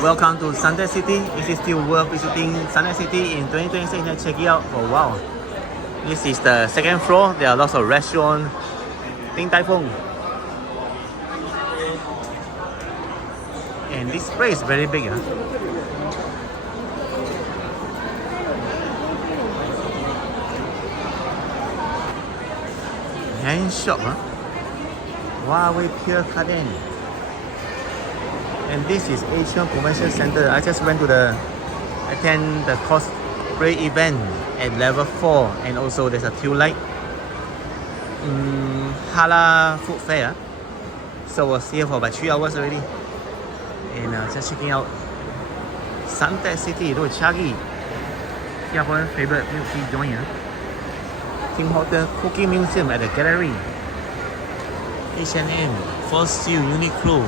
Welcome to Suntec City. Is it still worth visiting Suntec City in 2026 and check it out for a while? This is the second floor. There are lots of restaurants. Ding Tai Fung. And this place is very big. Hand shop. Huawei Pier Garden. And this is Asian Convention Center. I just went to attend the cosplay event at level 4, and also there's a queue light. Halal food fair. So I was here for about 3 hours already. And just checking out Suntec City. Look at Chagi. Singaporean favorite milk tea joint. Tim Hortons Cooking Museum at the gallery. H&M, Fossil, Uniqlo.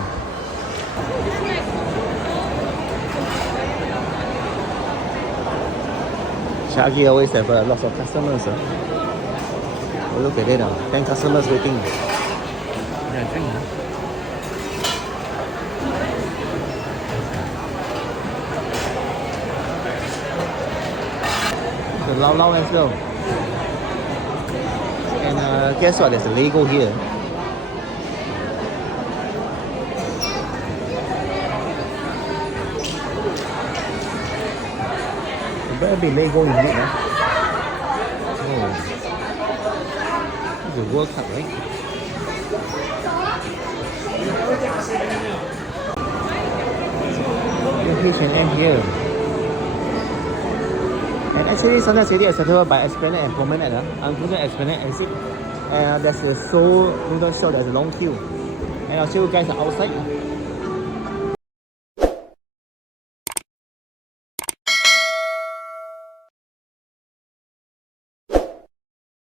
Chagi always have lots of customers. Oh, look at it. 10 customers waiting. Yeah, drink. The Lao Lao as well. And guess what? There's a Lego here. There better be Lego in it. Oh, it's a World Cup, right? There's H&M here. And actually, Suntec City is accessible by Esplanade and Promenade. I'm going to Esplanade and see. There's a Seoul noodle shop. There's a long queue. And I'll show you guys outside.